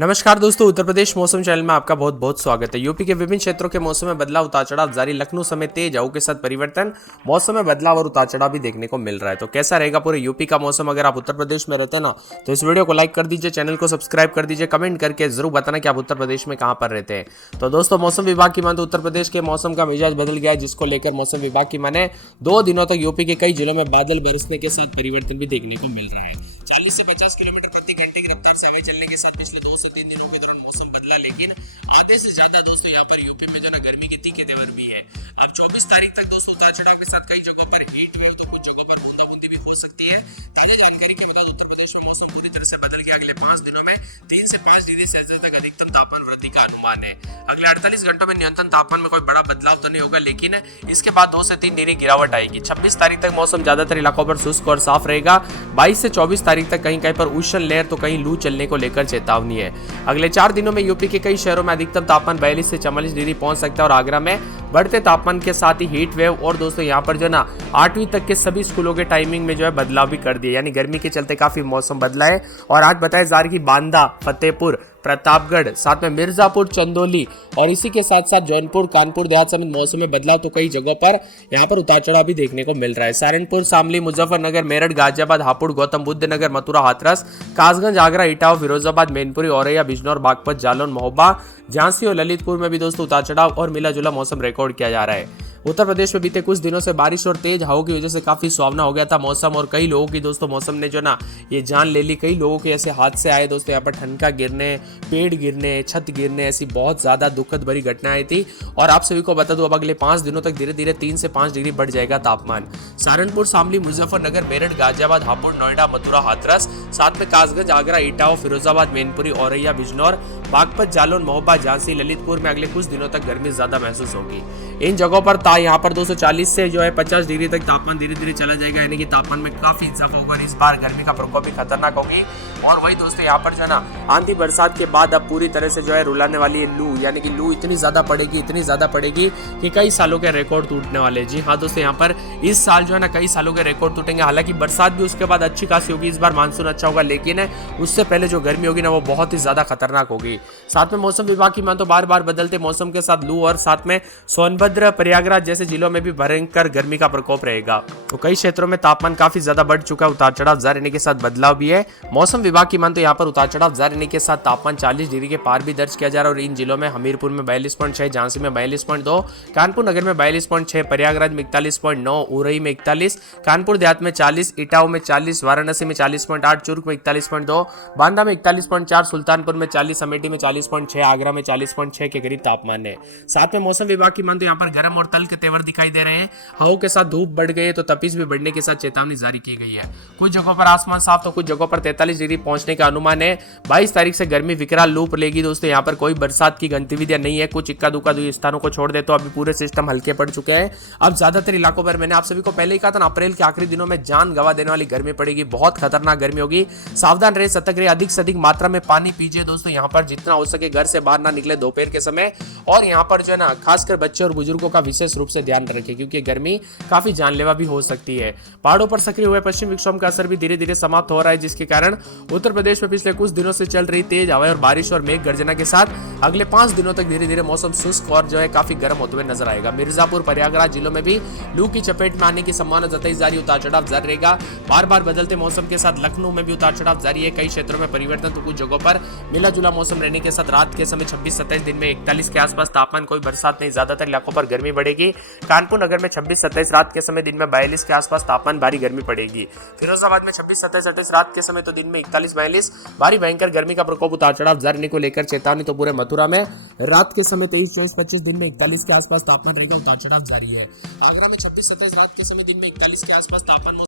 नमस्कार दोस्तों, उत्तर प्रदेश मौसम चैनल में आपका बहुत बहुत स्वागत है। यूपी के विभिन्न क्षेत्रों के मौसम में बदलाव उतार चढ़ाव जारी, लखनऊ समेत तेज हवाओं के साथ परिवर्तन, मौसम में बदलाव और उतार चढ़ाव भी देखने को मिल रहा है। तो कैसा रहेगा पूरे यूपी का मौसम अगर आप उत्तर प्रदेश में रहते हैं ना, तो इस वीडियो को लाइक कर दीजिए, चैनल को सब्सक्राइब कर दीजिए, कमेंट करके जरूर बताना कि आप उत्तर प्रदेश में कहाँ पर रहते हैं। तो दोस्तों, मौसम विभाग की माने उत्तर प्रदेश के मौसम का मिजाज बदल गया है, जिसको लेकर मौसम विभाग की माने 2 दिनों तक यूपी के कई जिलों में बादल बरसने के साथ परिवर्तन भी देखने को मिल रहा है। 40 से 50 किलोमीटर प्रति घंटे की रफ्तार से हवाएं चलने के साथ पिछले 2 से 3 दिनों के दौरान मौसम बदला, लेकिन आधे से ज्यादा दोस्तों यहाँ पर यूपी में जो ना गर्मी के तीखे तेवर भी है। अब 24 तारीख तक दोस्तों उतार चढ़ाव के साथ कई जगहों पर हीट वेव तो कुछ जगहों पर बूंदाबूंदी भी हो सकती है। ताजा जानकारी के मुताबिक उत्तर प्रदेश में मौसम पूरी तरह से बदल गया। अगले 5 दिनों में 3 से 5 डिग्री सेल्सियस तक अधिकतम तापमान वृद्धि का अनुमान है। अगले 48 घंटों में न्यूनतम तापमान में कोई बड़ा बदलाव तो नहीं होगा, लेकिन इसके बाद 2 से 3 डिग्री गिरावट आएगी। 26 तारीख तक मौसम ज्यादातर इलाकों पर शुष्क और साफ रहेगा। 22 से 24 तारीख तक कहीं कहीं पर उष्ण लहर तो कहीं लू चलने को लेकर चेतावनी है। अगले 4 दिनों में यूपी के कई शहरों में अधिकतम तापमान 42 से 44 डिग्री पहुंच सकता है और आगरा में बढ़ते तापमान के साथ ही हीट वेव और दोस्तों यहाँ पर जो ना 8वीं तक के सभी स्कूलों के टाइमिंग में जो है बदलाव भी कर दिए, यानी गर्मी के चलते काफी मौसम बदला है। और आज बताया जा रहा है कि बांदा, फतेहपुर, प्रतापगढ़, साथ में मिर्जापुर, चंदौली और इसी के साथ साथ जौनपुर, कानपुर देहात समेत मौसम में बदलाव तो कई जगहों पर यहाँ पर उतार चढ़ाव भी देखने को मिल रहा है। सहारनपुर, शामली, मुजफ्फरनगर, मेरठ, गाजियाबाद, हापुड़, गौतम बुद्ध नगर, मथुरा, हाथरस, कासगंज, आगरा, इटावा, फिरोजाबाद, मैनपुरी, औरैया, बिजनौर, बागपत, जालौन, महोबा, झांसी और ललितपुर में भी दोस्तों उतार चढ़ाव और मिला जुला मौसम रिकॉर्ड किया जा रहा है। उत्तर प्रदेश में बीते कुछ दिनों से बारिश और तेज हवाओं की वजह से काफी सुहावना हो गया था मौसम, और कई लोगों की दोस्तों मौसम ने जो ना ये जान ले ली। कई लोगों के ऐसे हादसे आए दोस्तों, यहाँ पर ठनका गिरने, पेड़ गिरने, छत गिरने, ऐसी बहुत ज्यादा दुखद भरी घटनाएं थी। और आप सभी को बता दूं, अब अगले 5 दिनों तक धीरे धीरे 3 से 5 डिग्री बढ़ जाएगा तापमान। सहारनपुर, शामली, मुजफ्फरनगर, मेरठ, गाजियाबाद, हापुड़, नोएडा, मथुरा, हाथरस, साथ में कासगंज, आगरा, इटावा, फिरोजाबाद, मैनपुरी, औरैया, बिजनौर, बागपत, जालौन, महोबा, झांसी, ललितपुर में अगले कुछ दिनों तक गर्मी ज्यादा महसूस होगी। इन जगहों पर यहाँ पर 240 से जो है 50 डिग्री तक तापमान धीरे धीरे चला जाएगा, यानी कि तापमान में काफी इजाफा होगा। इस बार गर्मी का प्रकोप भी खतरनाक होगी। और वही दोस्तों यहाँ पर जो है ना आंधी बरसात के बाद अब पूरी तरह से जो है रुलाने वाली है लू, यानी कि लू इतनी ज्यादा पड़ेगी कि कई सालों के रिकॉर्ड टूटने वाले। जी हाँ दोस्तों, यहाँ पर इस साल जो है ना कई सालों के रिकॉर्ड टूटेंगे। हालांकि बरसात भी उसके बाद अच्छी खासी होगी, इस बार मानसून अच्छा होगा, लेकिन उससे पहले जो गर्मी होगी ना वो बहुत ही ज्यादा खतरनाक होगी। साथ में मौसम विभाग की मान तो बार बार बदलते मौसम के साथ लू और साथ में सोनभद्र, प्रयागराज जैसे जिलों में भी भयंकर गर्मी का प्रकोप रहेगा। तो कई क्षेत्रों में तापमान काफी ज्यादा बढ़ चुका है, उतार चढ़ाव जारी रहने के साथ बदलाव भी है। मौसम विभाग की मान तो यहाँ पर उतार चढ़ाव जारी रहने के साथ तापमान 40 डिग्री के पार भी दर्ज किया जा रहा है। और इन जिलों में हमीरपुर में 42.6, झांसी में 42.2, कानपुर नगर में 42.6, प्रयागराज में 41.9, उरई में 41, कानपुर देहात में 40, इटावा में 40, वाराणसी में 40.8, चुर्क में 41.2, बांदा में 41.4, सुल्तानपुर में 40, अमेठी में 40.6, आगरा में 40.6 के करीब तापमान है। साथ में मौसम विभाग की मान तो यहाँ पर गर्म और तल के तेवर दिखाई दे रहे हैं। हवाओं के साथ धूप बढ़ गई है तो तपिश भी बढ़ने के साथ चेतावनी जारी की गई है। कुछ जगहों पर आसमान साफ तो कुछ जगहों पर 43 डिग्री पहुंचने का अनुमान है। 22 तारीख से गर्मी विकराल लूप लेगी दोस्तों। यहाँ पर कोई बरसात की गतिविधियां नहीं है, कुछ इक्का दुक्का दो स्थानों को छोड़ दे तो अभी पूरे सिस्टम हल्के पड़ चुके हैं। अब ज्यादातर इलाकों पर मैंने आप सभी को पहले ही कहा था, अप्रैल के आखिरी दिनों में जान गवा देने वाली गर्मी पड़ेगी, बहुत खतरनाक गर्मी होगी। सावधान रहे, सतर्क रहे, अधिक से अधिक मात्रा में पानी पीजिए दोस्तों। यहाँ पर जितना हो सके घर से बाहर ना निकले दोपहर के समय, और यहाँ पर जो है ना खासकर बच्चे और बुजुर्गों का विशेष रूप से ध्यान रखें, क्योंकि गर्मी काफी जानलेवा भी हो सकती है। पहाड़ों पर सक्रिय हुए पश्चिम विक्षोभ का असर भी धीरे धीरे समाप्त हो रहा है, जिसके कारण उत्तर प्रदेश में पिछले कुछ दिनों से चल रही तेज हवाएं और बारिश और मेघ गर्जना के साथ अगले 5 दिनों तक धीरे धीरे मौसम शुष्क और जो है काफी गर्म होते हुए नजर आएगा। मिर्जापुर, प्रयागराज जिलों में भी लू की चपेट में आने की संभावना जताई जा रही, उतार चढ़ाव जारी रहेगा। बार बार बदलते मौसम के साथ लखनऊ में भी उतार चढ़ाव जारी है। कई क्षेत्रों में परिवर्तन तो कुछ जगहों पर मिला जुला मौसम रहने के साथ रात के समय 26-27, दिन में 41 के आसपास तापमान, कोई बरसात नहीं, ज्यादातर इलाकों पर गर्मी बढ़ेगी। कानपुर नगर में 26-27, रात के समय दिन में 42 के आसपास तापमान, भारी गर्मी पड़ेगी। फिरोजाबाद में 26-27, रात के समय तो दिन में 41-42, भारी भयंकर गर्मी का प्रकोप, उतार चढ़ाव जारी को लेकर चेतावनी। तो पूरे मथुरा में रात के समय 23-24-25, दिन में 41 के आसपास तापमान रहेगा, उतार चढ़ाव जारी है। आगरा में 26-27, रात के समय दिन में 41 के आसपास तापमान